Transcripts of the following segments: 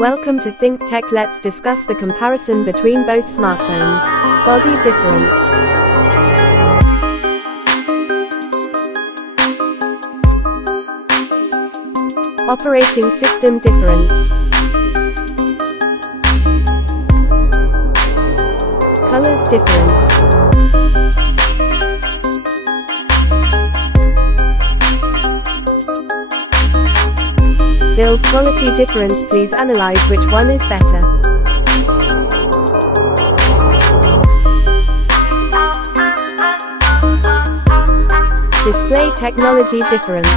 Welcome to Think Tech. Let's discuss the comparison between both smartphones. Body difference. Operating system difference. Colors difference. Build quality difference. Please analyze which one is better. Display technology difference.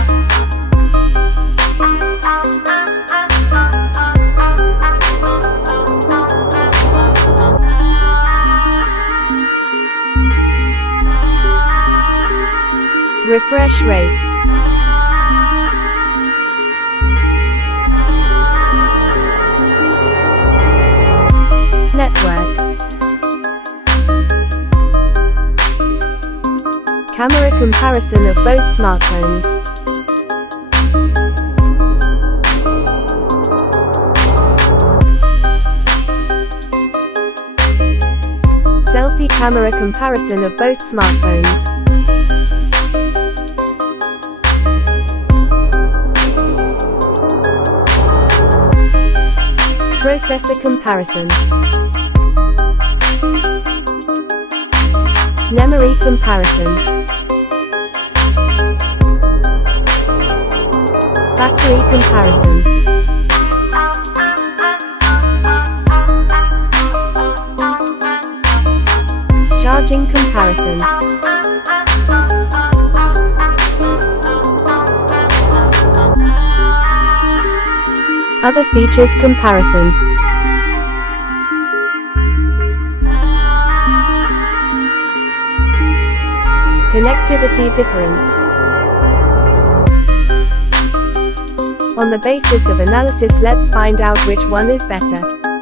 Refresh rate. Network. Camera comparison of both smartphones. Selfie camera comparison of both smartphones. Processor comparison. Memory comparison. Battery comparison. Charging comparison. Other features comparison. Connectivity difference. On the basis of analysis, let's find out which one is better.